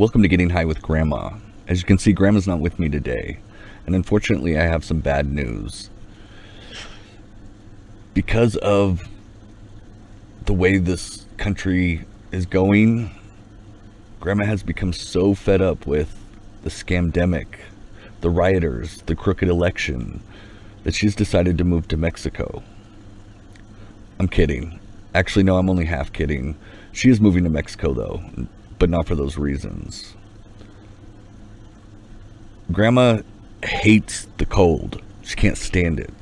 Welcome to Getting High with Grandma. As you can see, Grandma's not with me today, and unfortunately I have some bad news. Because of the way this country is going, Grandma has become so fed up with the scamdemic, the rioters, the crooked election, that she's decided to move to Mexico. I'm kidding. Actually, no, I'm only half kidding. She is moving to Mexico, though, but not for those reasons. Grandma hates the cold. She can't stand it.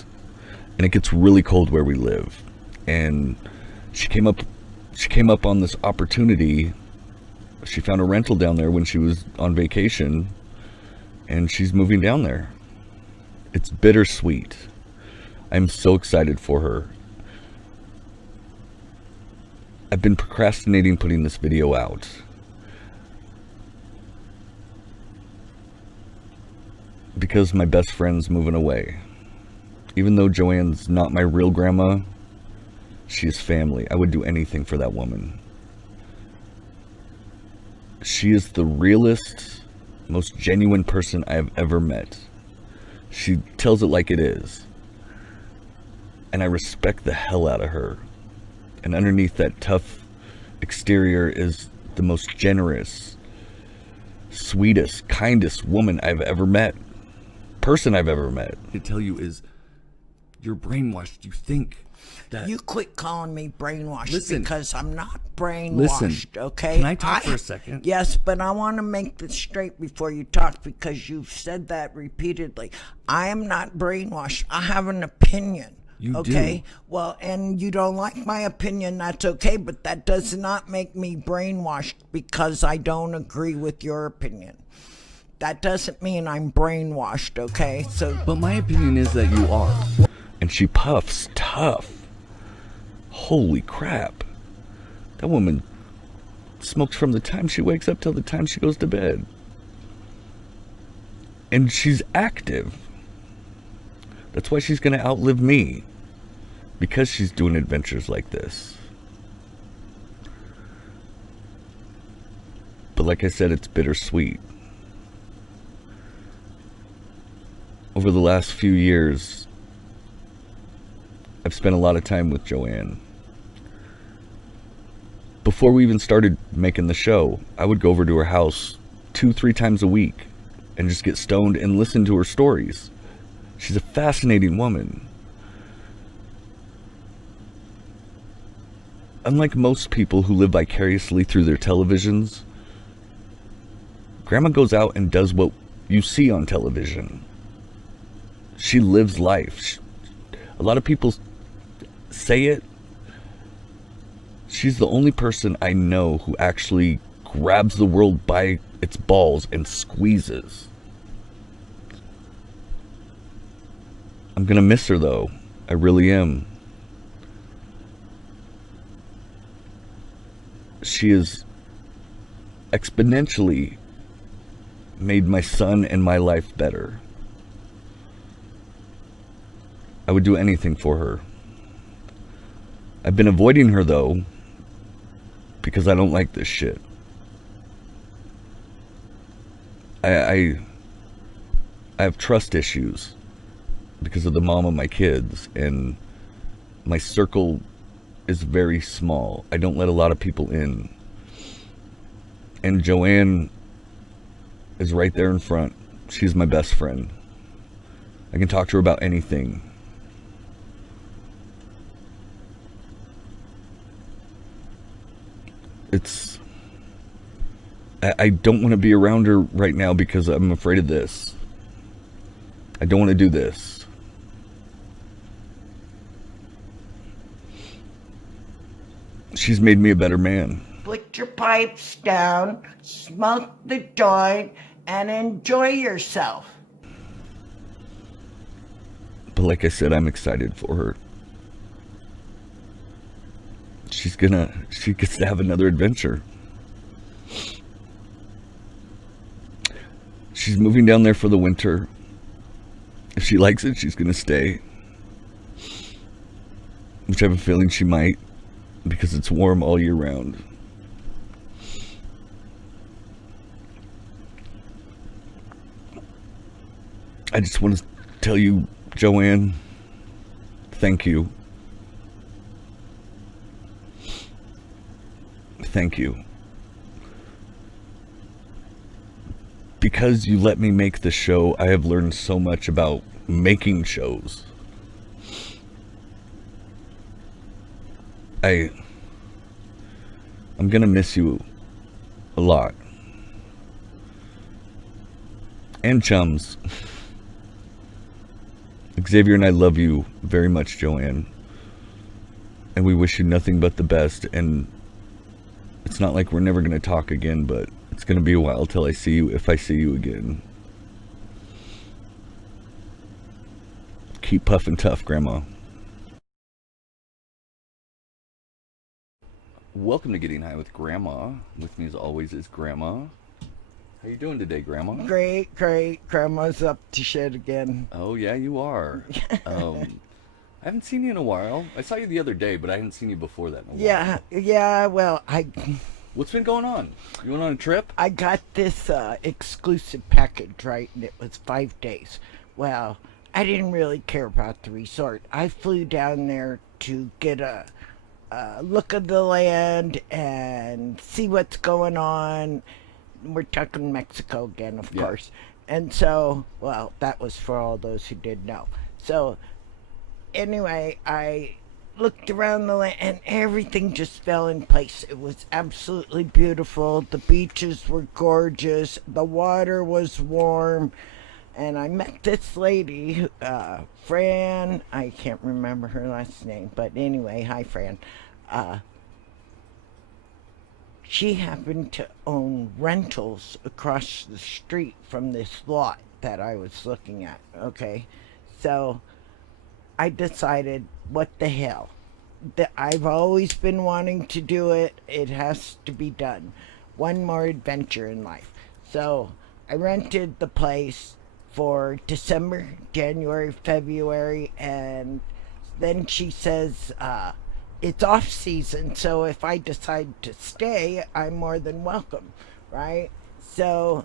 And it gets really cold where we live. And she came up on this opportunity. She found a rental down there when she was on vacation, and she's moving down there. It's bittersweet. I'm so excited for her. I've been procrastinating putting this video out. Because my best friend's moving away. Even though Joanne's not my real grandma, she is family. I would do anything for that woman. She is the realest, most genuine person I have ever met. She tells it like it is. And I respect the hell out of her. And underneath that tough exterior is the most generous, sweetest, kindest woman I've ever met. Person I've ever met. To tell you is, you're brainwashed. You think that... You quit calling me brainwashed. Listen, because I'm not brainwashed, okay? Can I talk for a second? Yes, but I want to make this straight before you talk, because you've said that repeatedly. I am not brainwashed. I have an opinion. You okay? do. Well, and you don't like my opinion, that's okay, but that does not make me brainwashed because I don't agree with your opinion. That doesn't mean I'm brainwashed, okay? So, but my opinion is that you are. And she puffs tough. Holy crap. That woman smokes from the time she wakes up till the time she goes to bed. And she's active. That's why she's going to outlive me. Because she's doing adventures like this. But like I said, it's bittersweet. Over the last few years, I've spent a lot of time with Joanne. Before we even started making the show, I would go over to her house 2-3 times a week and just get stoned and listen to her stories. She's a fascinating woman. Unlike most people who live vicariously through their televisions, Grandma goes out and does what you see on television. She lives life. A lot of people say it. She's the only person I know who actually grabs the world by its balls and squeezes. I'm gonna miss her though. I really am. She has exponentially made my son and my life better. I would do anything for her. I've been avoiding her though, because I don't like this shit. I have trust issues because of the mom of my kids, and my circle is very small. I don't let a lot of people in. And Joanne is right there in front. She's my best friend. I can talk to her about anything. I don't want to be around her right now because I'm afraid of this. I don't want to do this. She's made me a better man. put your pipes down, smoke the joint, and enjoy yourself. But like I said, I'm excited for her. She gets to have another adventure. She's moving down there for the winter. If she likes it, she's gonna stay. Which I have a feeling she might, because it's warm all year round. I just want to tell you, Joanne, thank you. Thank you. Because you let me make the show, I have learned so much about making shows. I'm gonna miss you a lot. And chums. Xavier and I love you very much, Joanne. And we wish you nothing but the best. And it's not like we're never gonna talk again, but it's gonna be a while till I see you, if I see you again. Keep puffing tough, Grandma. Welcome to Getting High with Grandma. With me as always is Grandma. How you doing today, Grandma? Great. Grandma's up to shit again. Oh yeah, you are. I haven't seen you in a while. I saw you the other day, but I hadn't seen you before that in a while. Yeah. Well, What's been going on? You went on a trip? I got this exclusive package, right? And it was 5 days. Well, I didn't really care about the resort. I flew down there to get a look of the land and see what's going on. We're talking Mexico again, of course. And so, well, that was for all those who did know. So, anyway, I looked around the land and everything just fell in place. It was absolutely beautiful. The beaches were gorgeous. The water was warm. And I met this lady, Fran. I can't remember her last name, but anyway, hi, Fran. She happened to own rentals across the street from this lot that I was looking at, okay? So I decided, what the hell? I've always been wanting to do it. It has to be done. One more adventure in life. So I rented the place for December, January, February, and then she says, it's off season, so if I decide to stay, I'm more than welcome, right? So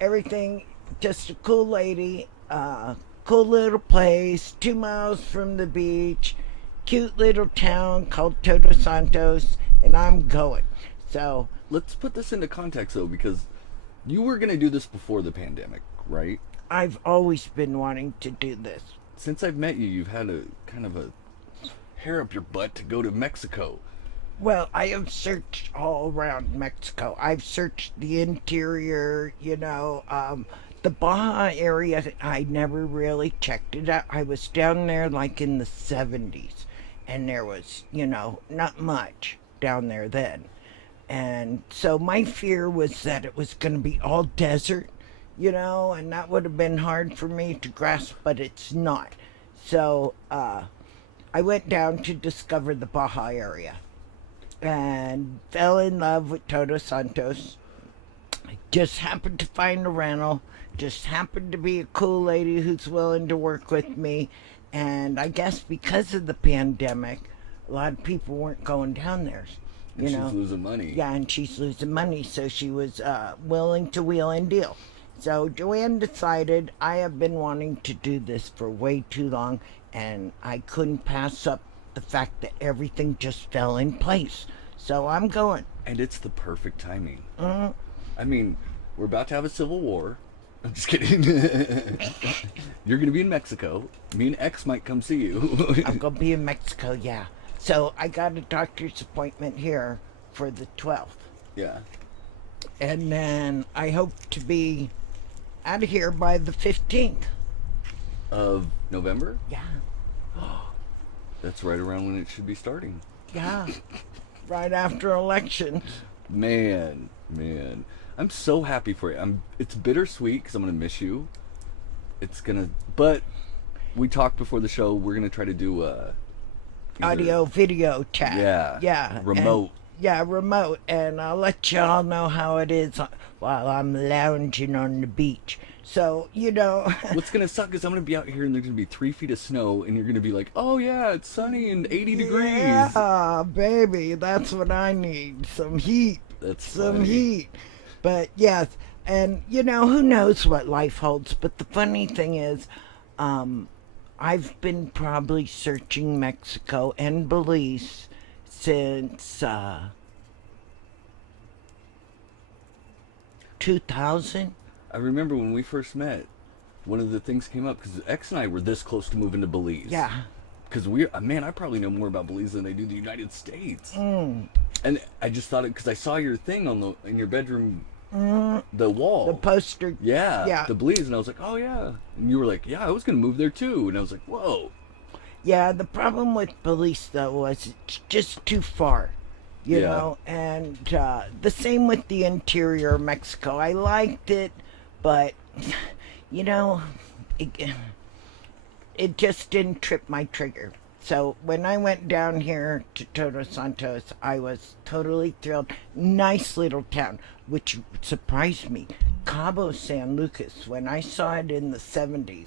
everything, just a cool lady, cool little place, 2 miles from the beach, cute little town called Todos Santos, and I'm going. So let's put this into context though, because you were gonna do this before the pandemic, right? I've always been wanting to do this. Since I've met you, you've had a kind of a hair up your butt to go to Mexico. Well, I have searched all around Mexico. I've searched the interior, the Baja area. I never really checked it out. I was down there like in the 70s, and there was, not much down there then. And so my fear was that it was going to be all desert, and that would have been hard for me to grasp, but it's not. So, I went down to discover the Baja area and fell in love with Todos Santos. I just happened to find a rental, just happened to be a cool lady who's willing to work with me. And I guess because of the pandemic, a lot of people weren't going down there. She's losing money. Yeah, and she's losing money, so she was willing to wheel and deal. So Joanne decided, I have been wanting to do this for way too long, and I couldn't pass up the fact that everything just fell in place. So I'm going. And it's the perfect timing. I mean, we're about to have a civil war. I'm just kidding. You're going to be in Mexico. Me and X might come see you. I'm going to be in Mexico, yeah. So I got a doctor's appointment here for the 12th. Yeah. And then I hope to be out of here by the 15th. Of November? Yeah. That's right around when it should be starting. Yeah. Right after elections. Man. I'm so happy for you. It's bittersweet because I'm going to miss you. But we talked before the show. We're going to try to do audio, video chat. Yeah. Remote. Remote. And I'll let y'all know how it is while I'm lounging on the beach. So, What's going to suck is I'm going to be out here and there's going to be 3 feet of snow and you're going to be like, oh yeah, it's sunny and 80 degrees. Yeah, baby, that's what I need. Some heat. That's some funny. heat. But yes, And, who knows what life holds. But the funny thing is, I've been probably searching Mexico and Belize since 2000. I remember when we first met, one of the things came up because X and I were this close to moving to Belize. Yeah. Because man, I probably know more about Belize than I do the United States. And I just thought it because I saw your thing in your bedroom, the wall, The poster. yeah, the Belize, and I was like, oh yeah, and you were like, yeah, I was gonna move there too, and I was like, whoa, Yeah, the problem with Belize, though, was it's just too far, you Yeah. know, and the same with the interior of Mexico. I liked it, but, you know, it, it just didn't trip my trigger. So when I went down here to Todos Santos, I was totally thrilled. Nice little town, which surprised me. Cabo San Lucas, when I saw it in the 70s,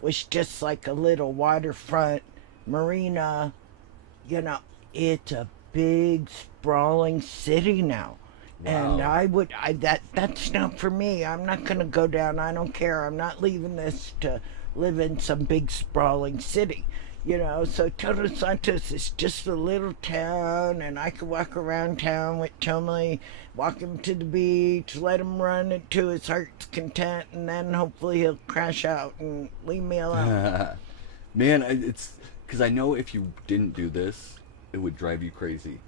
was just like a little waterfront marina. You know, it's a big sprawling city now. And Wow. that's not for me. I'm not gonna go down. I don't care. I'm not leaving this to live in some big sprawling city. So Todos Santos is just a little town, and I could walk around town with Chumley, walk him to the beach, let him run it to his heart's content, and then hopefully he'll crash out and leave me alone. Man, it's because I know if you didn't do this, it would drive you crazy.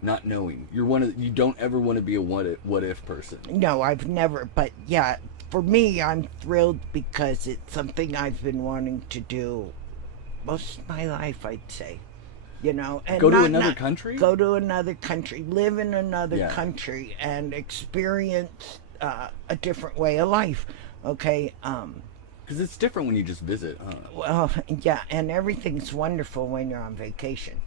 Not knowing you don't ever want to be a what if person. No, I've never, but yeah, for me, I'm thrilled because it's something I've been wanting to do most of my life, I'd say. And Go to another not country. go to another country, live in another Yeah. country, and experience a different way of life. Okay, Because it's different when you just visit, huh? well, yeah, and everything's wonderful when you're on vacation.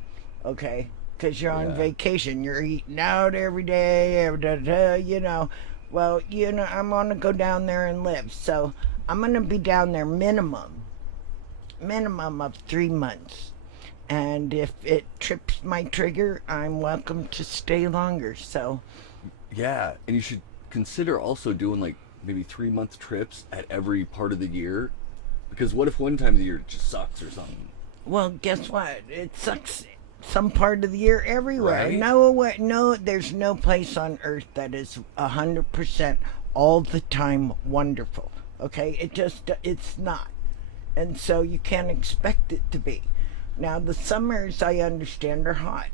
Okay, because you're on Yeah. vacation, you're eating out every day, da, da, da, Well, I'm gonna go down there and live, so I'm gonna be down there minimum of 3 months. And if it trips my trigger, I'm welcome to stay longer. So, Yeah, and you should consider also doing like maybe 3 month trips at every part of the year. Because what if one time of the year it just sucks or something, well, guess what? It sucks some part of the year everywhere. right? No, there's no place on earth that is 100% all the time wonderful. Okay, it's not, and so you can't expect it to be. Now the summers I understand are hot.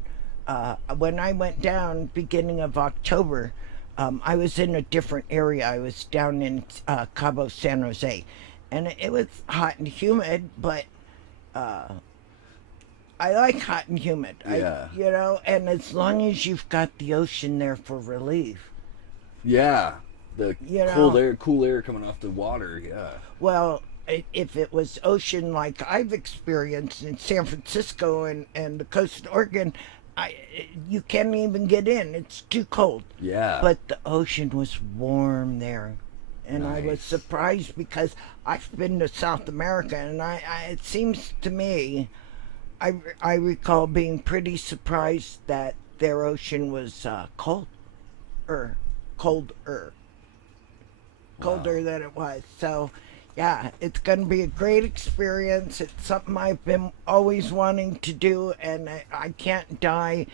When I went down beginning of October, I was in a different area. I was down in Cabo San Jose, and it was hot and humid, but I like hot and humid. Yeah. And as long as you've got the ocean there for relief, Yeah, the you know, cool air coming off the water. Yeah, well, if it was ocean like I've experienced in San Francisco and the coast of Oregon, I you can't even get in. It's too cold. yeah, But the ocean was warm there. And I was nice. surprised because I've been to South America, and it seems to me, I recall being pretty surprised that their ocean was er, colder, Wow. colder than it was. So, yeah, it's going to be a great experience. It's something I've been always wanting to do, and I can't die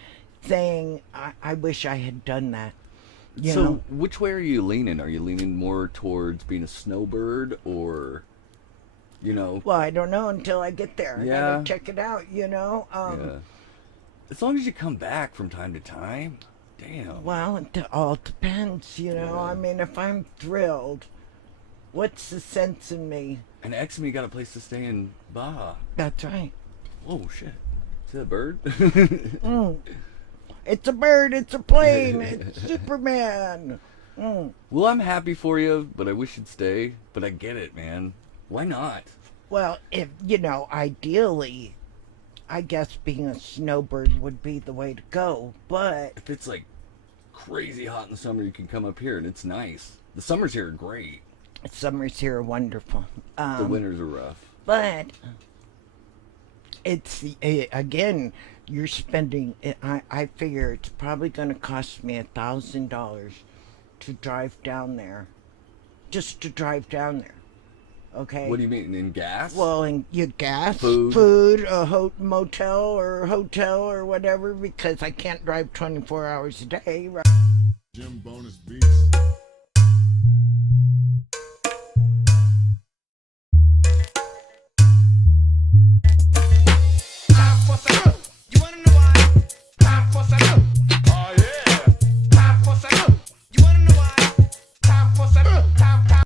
saying I wish I had done that. You know, So, which way are you leaning? Are you leaning more towards being a snowbird, or you know, well, I don't know until I get there. I gotta yeah, check it out. yeah. As long as you come back from time to time, damn. Well, it all depends. I Yeah. mean, if I'm thrilled, what's the sense in me? And X me got a place to stay in Baja. That's right. Oh shit! See that bird? It's a bird, it's a plane, it's Superman. Mm. Well, I'm happy for you, but I wish you'd stay. But I get it, man. Why not? Well, if, ideally, I guess being a snowbird would be the way to go, but If it's like crazy hot in the summer, you can come up here and it's nice. The summers here are great. summers here are wonderful. The winters are rough. But it's again, you're spending. I figure it's probably going to cost me $1,000 to drive down there. Just to drive down there. Okay? What do you mean? In gas? Well, and your gas, Food. a motel or hotel or whatever, because I can't drive 24 hours a day, right? Jim Bonus Beats. You wanna know why? Time for some